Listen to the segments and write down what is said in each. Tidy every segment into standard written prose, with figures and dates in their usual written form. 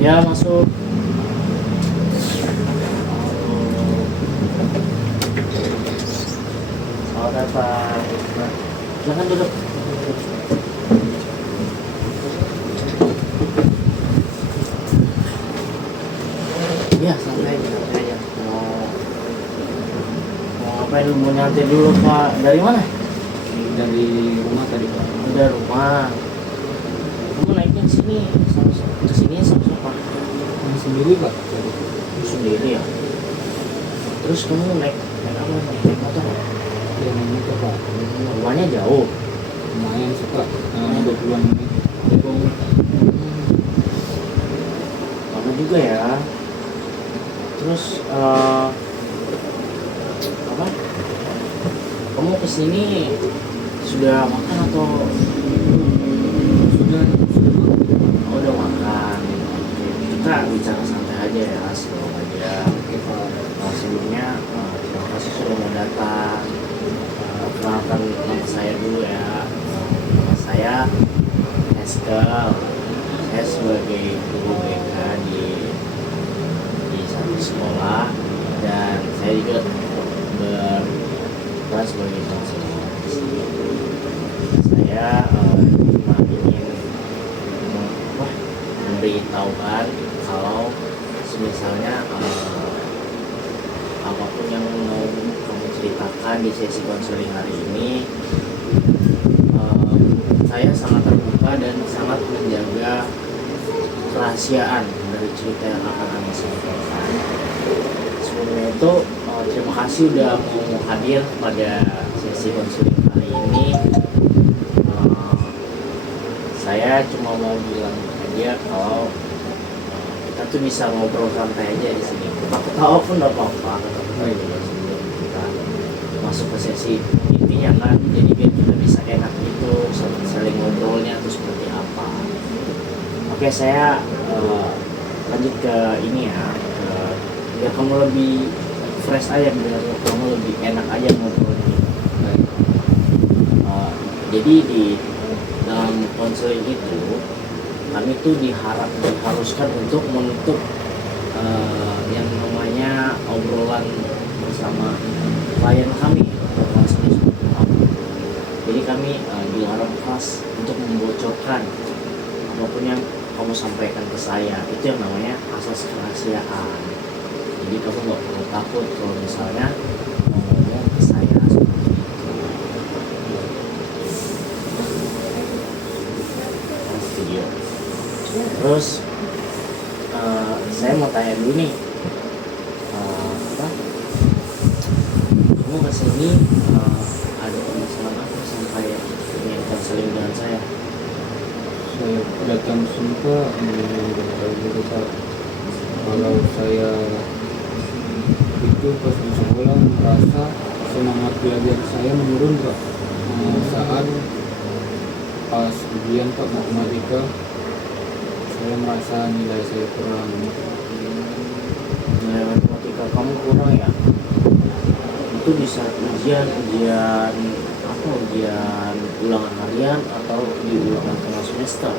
Ya, masuk. Selamat datang. Jangan duduk. Ya, santai aja. Mau ngapain dulu? Mau nyantai dulu, Pak. Dari mana? Dari rumah tadi Pak. Dari rumah. Kamu naiknya sini, ke sini sama siapa? Sendiri Pak. Sendiri ya. Terus kamu naik apa? Naik motor? Ya ini tuh Pak. Rumahnya jauh. Lumayan sih Pak. 20-an menit. Lama juga ya. Terus apa? Kamu kesini sudah makan atau Sudah udah makan? Oke, kita bicara santai aja ya, slow aja. Sebelumnya terima kasih sudah mau datang. Kenalkan nama saya dulu ya. Nama saya Eskel. Saya sebagai guru BK di satu sekolah, dan saya juga berperan sebagai konselor di sini. Saya cuma ingin memberitahukan kalau misalnya apapun yang mau kamu ceritakan di sesi konseling hari ini, saya sangat terbuka dan sangat menjaga kerahasiaan dari cerita yang akan Anda sampaikan. Sebelumnya itu terima kasih udah mau hadir pada sesi konseling kali ini. Saya cuma mau bilang aja kalau kita tuh bisa ngobrol santai aja di sini. Ketawa pun nggak apa-apa, ketawa juga sebelum kita masuk ke sesi intinya kan. Jadi biar kita bisa enak gitu saling ngobrolnya tuh seperti apa. Oke, saya lanjut ke ini ya. Biar kamu lebih fresh aja, biar kamu lebih enak aja ngobrolnya. Jadi di dalam konseling itu kami tuh diharuskan untuk menutup yang namanya obrolan bersama klien kami. Jadi kami dilarang keras untuk membocorkan apapun yang kamu sampaikan ke saya. Itu yang namanya asas kerahasiaan. Jadi kamu nggak perlu takut kalau misalnya mau ngomong ke saya seperti itu. Video. Terus saya mau tanya dulu nih, kamu kesini ada permasalahan apa sampai ingin konseling dengan saya? Saya datang sini Pak gitu Pak. Kalau saya itu pas di sekolah merasa semangat belajar saya menurun Pak. Saat pas ujian Pak matematika, saya merasa nilai saya kurang. Nilai matematika kamu kurang ya? Itu bisa ujian apa, ujian ulangan harian atau di ulangan tengah semester?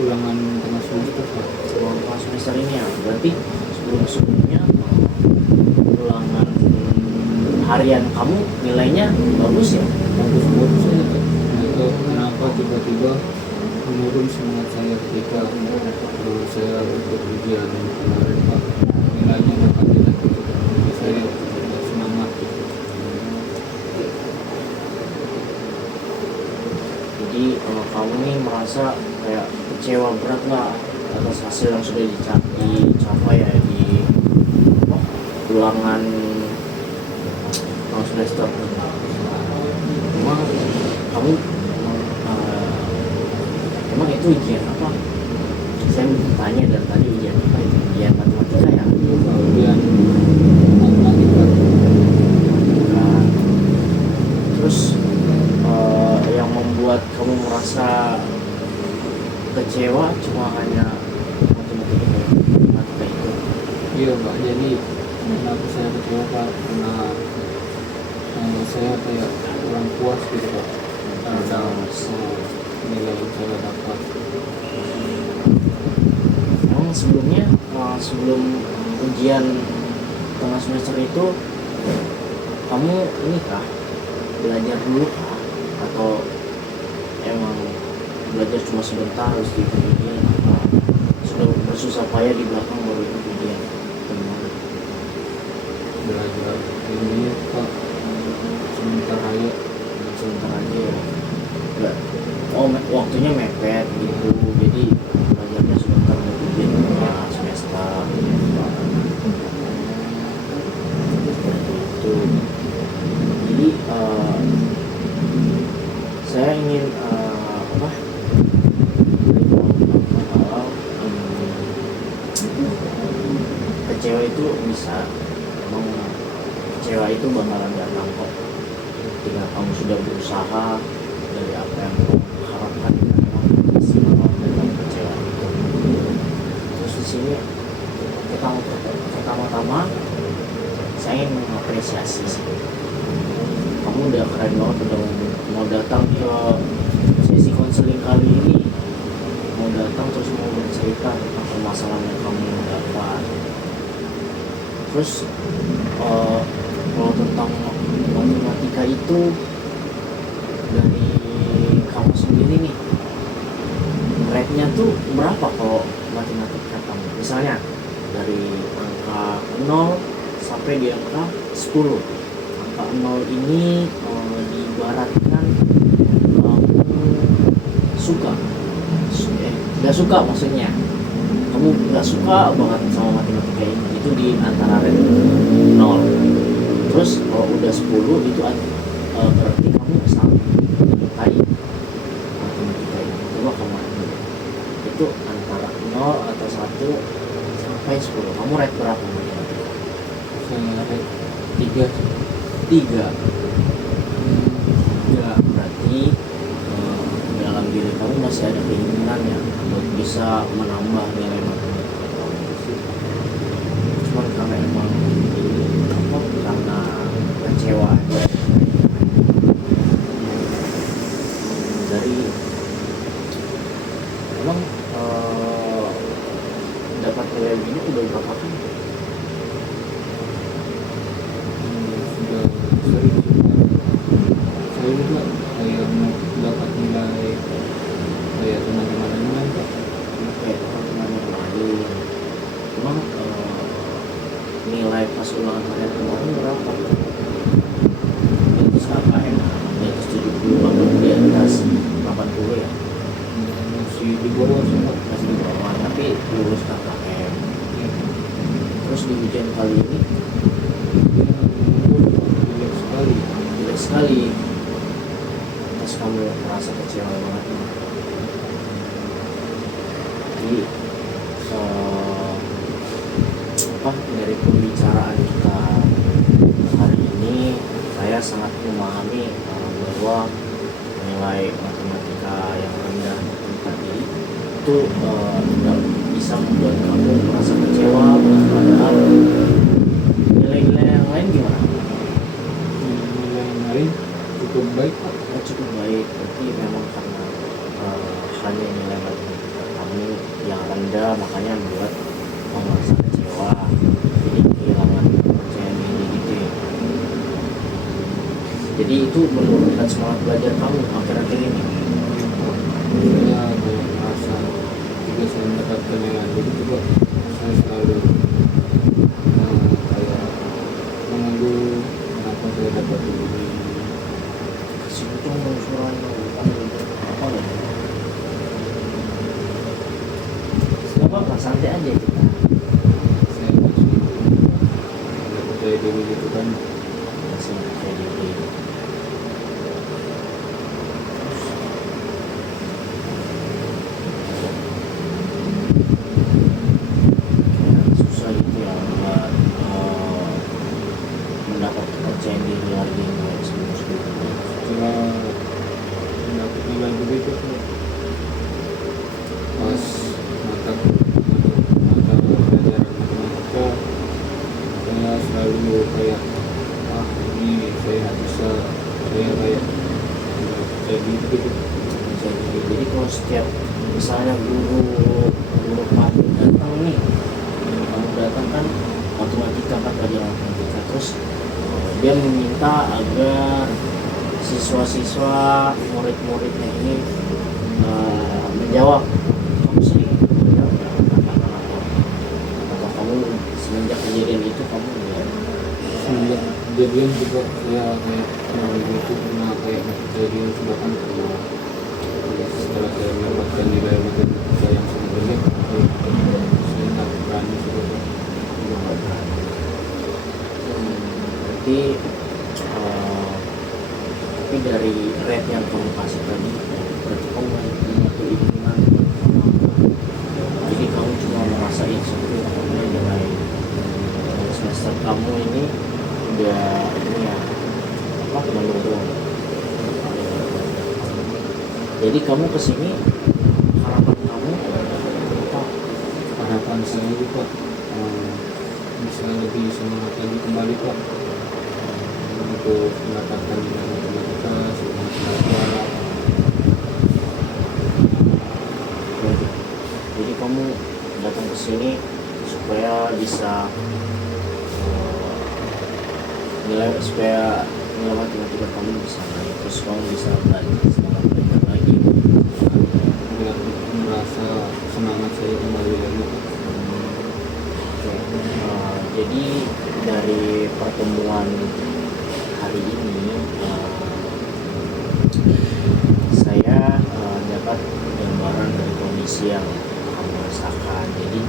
Ulangan tengah semester Pak. Ulangan tengah semester ini ya, berarti sebelumnya ulangan harian kamu nilainya bagus ya? Bagus saja Pak. Itu kenapa tiba-tiba menurun semangat saya ketika saya ikut ujian kemarin Pak. Nilainya dapat tidak, saya tidak semangat. Jadi kamu nih merasa kayak kecewa berat lah atas hasil yang sudah dicapai ya di ulangan semester. Emang kamu emang itu ujian apa? Saya tanya dari tadi, ujian apa itu? Ujian matematika ya? Ujian matematika. Nah, terus yang membuat kamu merasa kecewa cuma hanya matematika itu? Iya Pak, jadi kenapa saya kecewa Pak? Karena saya kayak kurang puas gitu Pak. Tentang nilai saya dapat. Emang sebelumnya sebelum ujian tengah semester itu kamu ini kah belajar dulu kah atau emang belajar cuma sebentar harus ikut ujian atau sudah bersusah payah di belakang baru ikut ujian? Gimana? Belajar ini Pak sebentar aja. Sebentar aja ya. Enggak. Waktunya mepet gitu. Jadi belajarnya sebentar untuk ujian tengah semester. Seperti itu. Jadi saya ingin apa? Beritahu kamu kalau kecewa itu bisa, emang kecewa itu bakalan datang kok ketika kamu sudah berusaha dari apa yang kamu harapkan, memang masih mau datang kecewa itu. Terus di sini pertama-tama saya ingin mengapresiasi sih, kamu udah keren banget, udah mau datang ke sesi konseling kali ini, mau datang terus mau bercerita tentang permasalahan yang kamu dapat. Terus kalau tentang matematika itu, dari kamu sendiri nih, rate-nya tuh berapa kalau matematika kamu? Misalnya dari angka 0 sampai di angka 10. Angka 0 ini diibaratkan kamu suka, nggak suka maksudnya. Kamu nggak suka banget sama matematika ini, itu di antara rate 0. Terus kalau udah 10 itu berarti kamu sangat menyukai matematika ini. Coba kamu ambil itu antara 0 atau 1 sampai 10. Kamu rate berapa matematika? Saya rate 3. 3. Ya, berarti dalam diri kamu masih ada keinginan ya untuk bisa menambah nilai matematika kamu. Cuman karena emang karena kecewa aja dari emang dapat nilai ini udah berapa kali? Sudah sering juga. Saya juga kayak mau dapat nilai kayak teman-teman yang lain Pak. Kayak teman-teman yang lain. Emang nilai pas ulangan kalian kemarin berapa? Di atas KKM, di atas 70 bahkan di atas 80 ya? Masih di bawah sih Pak. Masih di bawah, tapi lulus KKM. Ya. Terus di ujian kali ini Jelek sekali. jelek sekali. Terus kamu merasa kecewa banget nih. Jadi dari pembicaraan kita hari ini, saya sangat memahami bahwa nilai matematika yang rendah tadi itu bisa membuat kamu merasa kecewa, padahal nilai-nilai yang lain gimana? Nilai yang lain cukup baik Pak. Cukup baik, berarti memang karena hanya nilai matematika kamu yang rendah makanya membuat kamu merasa kecewa, jadi kehilangan kepercayaan diri gitu ya. Jadi itu menurunkan semangat belajar kamu akhir-akhir ini. Saya kayak merasa jika saya mendapatkan nilai begitu Pak, saya selalu kayak mengeluh kenapa saya dapat begini. Kasih itu suaranya apa ya? Gak apa-apa, santai aja kita. Saya masih tidak percaya diri gitu kan. Kasih percaya diri. Kayak susah gitu ya buat mendapat kepercayaan diri lagi kayak sebelum-sebelumnya. Setelah mendapat nilai begitu pas mata kalau setiap misalnya guru kamu datang nih, kamu datang kan matematika kan pelajaran matematika, terus dia meminta agar siswa-siswa murid-muridnya ini menjawab. Kamu sering menjawab atau kamu semenjak kejadian itu kamu ya? Semenjak kejadian juga saya kayak itu pernah kayak kejadian sudah kan setelah saya mendapatkan nilai matematika yang sangat jelek, saya tak berani sudah Berarti tapi dari rate yang kamu kasih tadi berarti kamu mematuhi lingkungan. Jadi kamu cuma merasain seperti namanya nilai semester kamu ini udah ini ya menurun. Jadi kamu kesini harapan kamu apa? harapan saya itu Pak, bisa lebih semangat lagi kembali Pak, untuk mendapatkan nilai matematika semangat belajar. Jadi kamu datang ke sini supaya bisa supaya nilai matematika kamu bisa naik, terus kamu bisa belajar lagi Biar merasa semangat saya kembali lagi. Oke. Jadi dari pertemuan hari ini saya dapat gambaran dari kondisi yang kamu rasakan. Jadi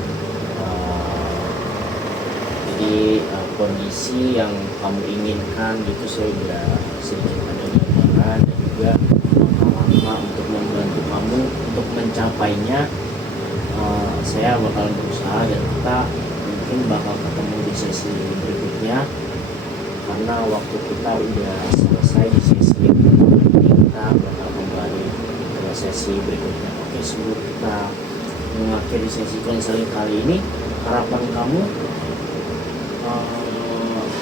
kondisi yang kamu inginkan itu saya sudah sedikit ada gambaran, dan juga langkah-langkah untuk membantu kamu untuk mencapainya. Saya bakal berusaha dan kita mungkin bakal ketemu di sesi berikutnya, karena waktu kita udah selesai di sesi yang pertama ini, kita bakal kembali ke sesi berikutnya. Oke, sebelum kita mengakhiri sesi konseling kali ini, harapan kamu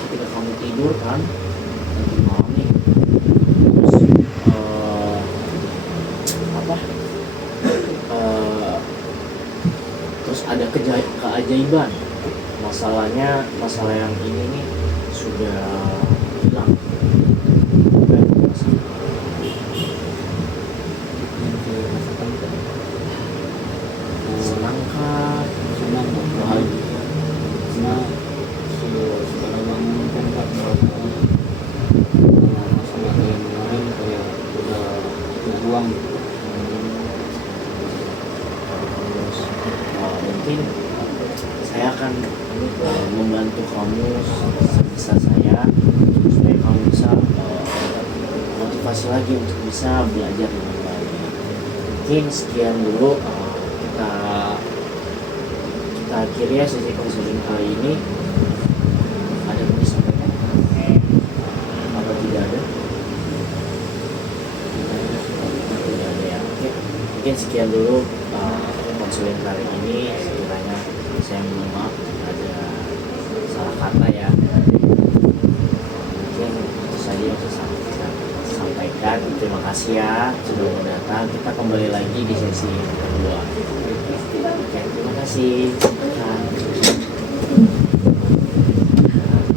ketika kamu tidur kan nanti malam nih, terus terus ada keajaiban, masalah yang ini nih sudah hilang. Apa yang kamu rasakan? Yang saya rasakan Senang kah? senang Pak, bahagia karena setelah bangun kan Pak merasa masalah yang kemarin kayak udah terbuang gitu. Terus mungkin saya akan membantu kamu sebisa saya supaya kamu bisa motivasi lagi untuk bisa belajar dengan baik. Mungkin sekian dulu kita akhiri ya sesi konseling kali ini. Ada yang disampaikan apa tidak ada? Tidak ada ya. Oke, mungkin sekian dulu konseling kali ini. Sekiranya saya mohon maaf jika ada salah kata ya. Mungkin itu saja yang saya sampaikan. Terima kasih ya sudah mau datang. Kita kembali lagi di sesi kedua. Oke, terima kasih.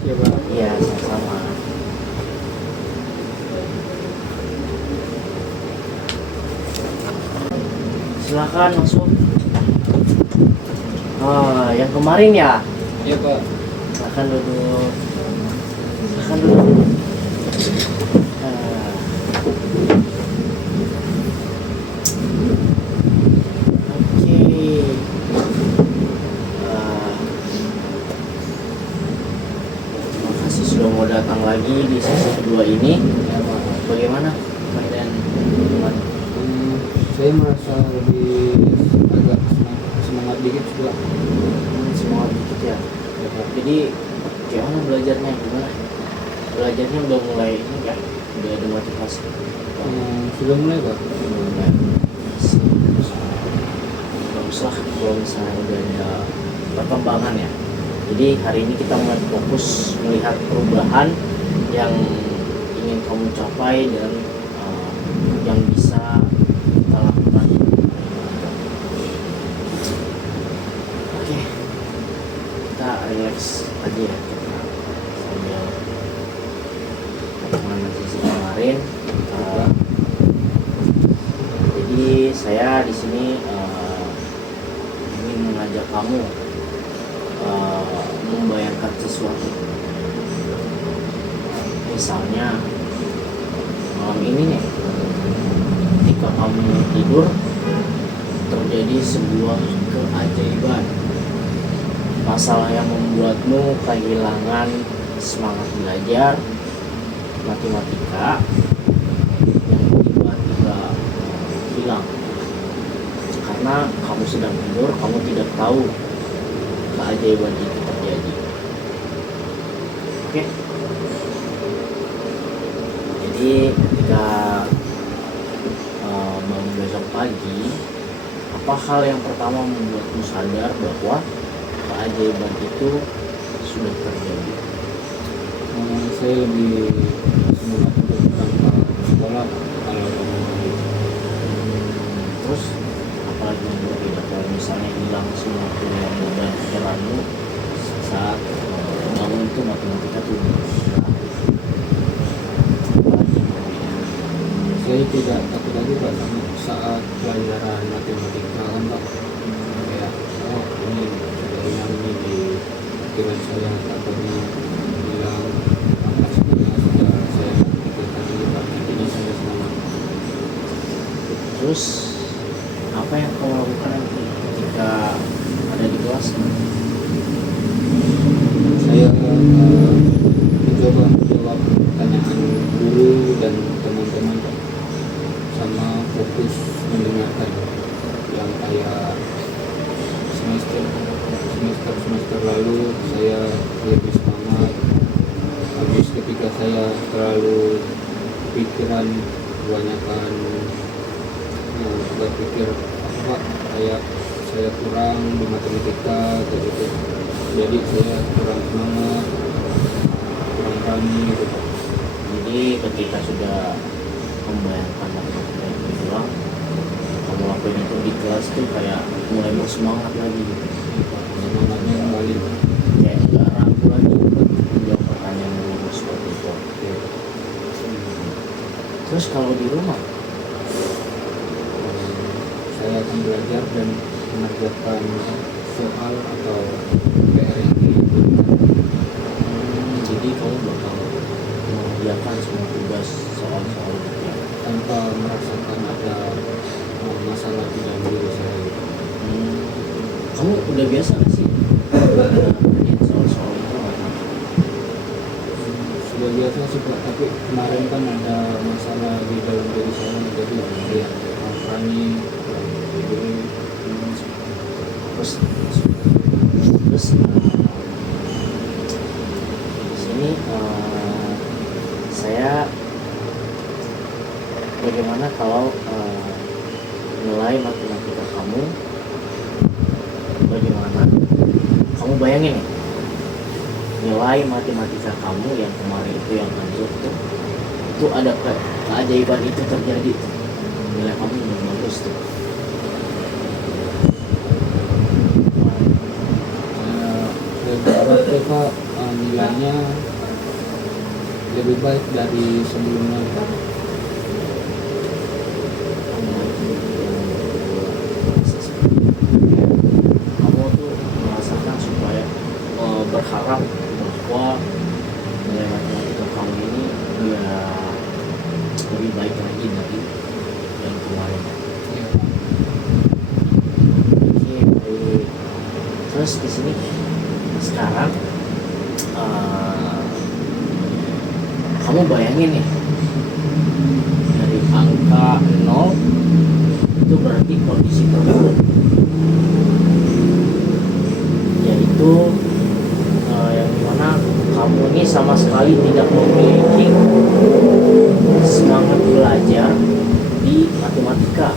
Coba Iya, sama-sama. Silakan masuk. Yang kemarin ya. iya Pak. Silakan duduk. Silakan duduk. Oke. Terima kasih sudah mau datang lagi di sesi kedua ini. Ya Pak. Bagaimana keadaan teman? Saya merasa lebih agak semangat dikit juga. Semangat dikit ya. Ya Pak. Jadi gimana belajarnya? Belajarnya udah mulai ini ya? Udah ada motivasi? Sudah mulai Pak. Mulai. Baguslah kalau misalnya udah ada perkembangan ya. Jadi hari ini kita mulai fokus melihat perubahan yang ingin kamu capai dan yang bisa kita lakukan saya di sini ingin mengajak kamu membayangkan sesuatu. Misalnya malam ini nih, ketika kamu tidur terjadi sebuah keajaiban, masalah yang membuatmu kehilangan semangat belajar matematika yang tiba-tiba hilang karena kamu sedang tidur, kamu tidak tahu keajaiban itu terjadi. Oke. Jadi ketika bangun besok pagi, apa hal yang pertama membuatmu sadar bahwa keajaiban itu sudah terjadi? Saya lebih semangat untuk berangkat sekolah kalau pagi. Terus apalagi yang berbeda kalau misalnya hilang semua kuliah dan pikiranmu saat bangun itu matematika tuh Saya tidak takut lagi Pak sama saat pelajaran matematika kan Pak, kayak oh ini sudah hilang ini di pikiran saya, takutnya hilang angkanya sudah saya pikirkan tadi Pak, intinya saya selamat. Terus apa yang kau lakukan nanti ketika ada di kelas? Saya mencoba menjawab pertanyaan guru dan teman-teman Pak, sama fokus mendengarkan yang kayak semester lalu saya lebih semangat. Habis ketika saya terlalu pikiran kebanyakan berpikir apa kayak saya kurang di matematika kayak gitu, jadi saya kurang semangat, kurang berani gitu Pak. Jadi ketika sudah membayangkan matematika itu hilang, kamu lakuin itu di kelas tuh kayak mulai bersemangat lagi gitu. Semangatnya kembali. Kayak nggak ragu lagi buat menjawab pertanyaan guru seperti itu. Terus kalau di rumah, Saya akan belajar dan mengerjakan soal atau PR yang diberikan jadi kamu bakal mengerjakan semua tugas soal-soal itu ya. tanpa merasakan ada masalah di dalam diri saya gitu. Kamu udah biasa nggak sih ngerjain soal-soal itu? Sudah biasa sih Pak, tapi kemarin kan ada masalah di dalam diri saya, jadi ya berani diri. Terus di sini saya bagaimana kalau nilai matematika kamu bagaimana? Kamu bayangin ya, nilai matematika kamu yang kemarin itu yang hancur tuh, itu ada keajaiban itu terjadi tuh. Nilai kamu yang bagus tuh. Saya berharap tuh Pak nilainya lebih baik dari sebelumnya. Kamu tuh merasakan supaya berharap bahwa nilai matematika kamu ini ya lebih baik lagi dari yang kemarin. Ya. Oke, baik. Terus di sini sekarang kamu bayangin nih, dari angka 0 itu berarti kondisi terburuk, yaitu yang dimana kamu ini sama sekali tidak memiliki semangat belajar di matematika.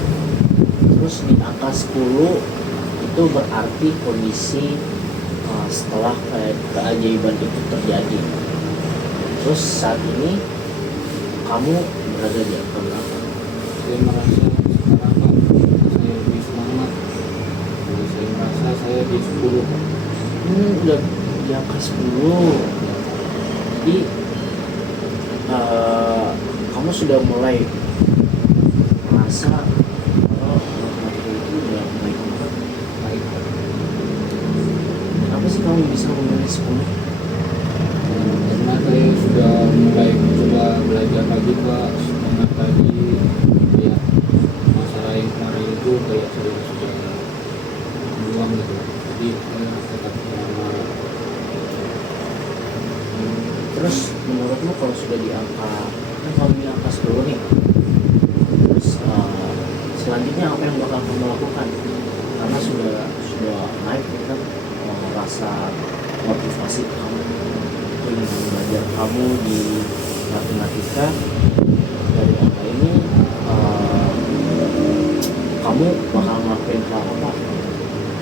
Terus di angka 10 itu berarti kondisi setelah keajaiban itu terjadi. Terus saat ini kamu berada di angka berapa? Saya merasa sekarang Pak, saya lebih semangat. Jadi saya merasa saya di 10 Pak. Udah di angka 10. Jadi kamu sudah mulai merasa sudah di angka, kan kamu di angka 10 nih, terus selanjutnya apa yang bakal kamu lakukan? Karena sudah naik kan rasa motivasi kamu ingin belajar kamu di matematika. Dari angka ini kamu bakal ngelakuin hal apa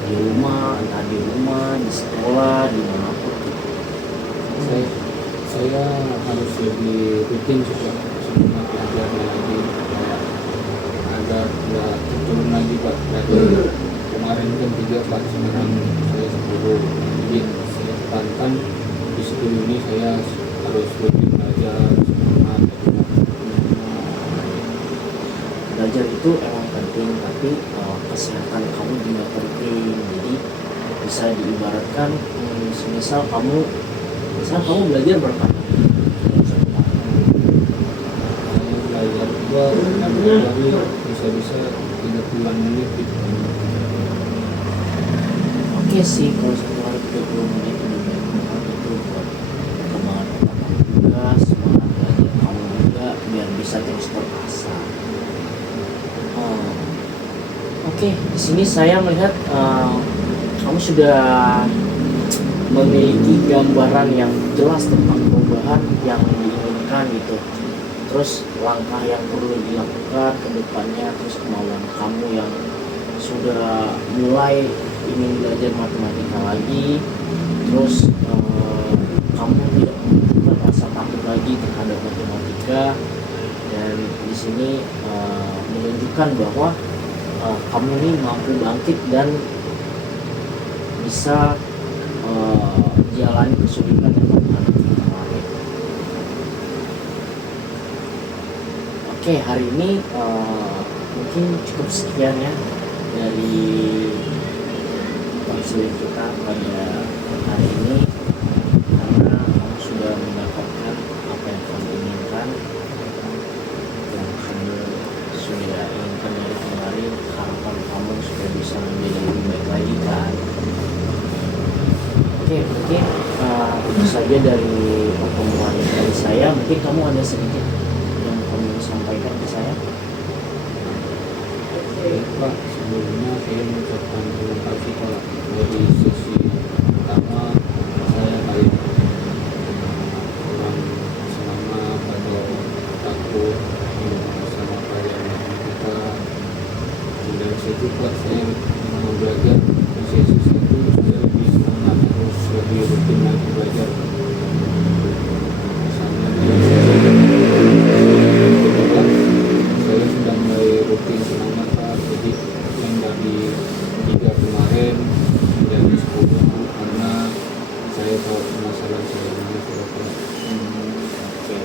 di rumah, entah di rumah, di sekolah, dimanapun. Saya harus lebih rutin juga sebelum belajarnya lagi, kayak agar nggak turun lagi Pak. Dari kemarin kan 3 Pak, sekarang saya 10. Jadi saya tekankan di 10 ini saya harus lebih belajar semangat. Belajar itu emang penting, tapi kesehatan kamu juga penting. Jadi bisa diibaratkan semisal kamu belajar berapa kali? Saya belajar juga dari bisa 30 menit gitu. Oke sih, kalau 1 kali 30 menit udah baik banget, itu buat perkembangan otak kamu juga, semangat belajar kamu juga, biar bisa terus terasa. Oke, di sini saya melihat kamu sudah memiliki gambaran yang jelas tentang perubahan yang diinginkan gitu. Terus langkah yang perlu dilakukan ke depannya, terus kemauan kamu yang sudah mulai ingin belajar matematika lagi. Terus kamu tidak membutuhkan rasa takut lagi terhadap matematika, dan di sini menunjukkan bahwa kamu ini mampu bangkit dan bisa jalani kesulitan yang kamu hadapi kemarin. Oke, hari ini mungkin cukup sekian ya dari konseling kita pada hari ini, karena kamu sudah mendapatkan apa yang kamu inginkan, yang kamu sudah inginkan dari kemarin. Harapan kamu sudah bisa menjadi lebih baik lagi kan. Oke, mungkin itu saja dari pertemuan dari saya. Mungkin kamu ada sedikit yang kamu sampaikan ke saya. Pak, sebelumnya saya mengucapkan terima kasih Pak dari sesi pertama. Saya kayak kurang semangat atau takut sama kalian kita. Dari situ Pak, saya mau belajar di sesi itu saya lebih semangat, terus lebih rutin lagi belajar. Misalnya di sesi kedua saya sudah mulai rutin semangat Pak. Jadi yang dari 3 kemarin menjadi 10, karena saya tahu masalah saya ini berapa. Oke,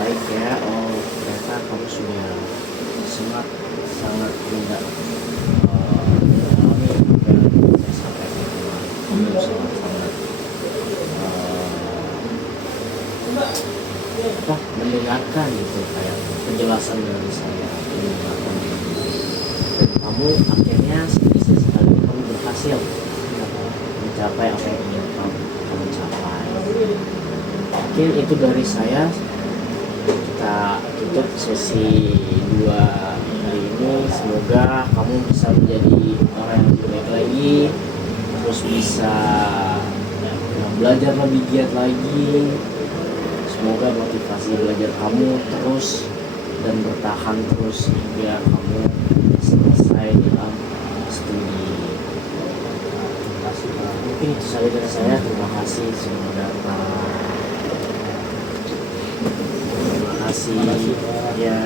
baik ya. Oh, ternyata kamu sudah sangat tidak mengalami apa yang saya sampaikan kemarin. Kamu sangat mendengarkan gitu, kayak penjelasan dari saya, mendengarkan dari dan kamu akhirnya bisa sekali kamu berhasil mencapai apa yang ingin kamu capai. Mungkin itu dari saya. Kita tutup sesi 2 hari ini. Semoga kamu bisa menjadi orang yang lebih baik lagi, terus bisa belajar lebih giat lagi. Semoga motivasi belajar kamu terus dan bertahan terus hingga kamu selesai dalam studi. Terima kasih Pak. Mungkin itu saja dari saya. Terima kasih sudah datang. Terima kasih. Ya.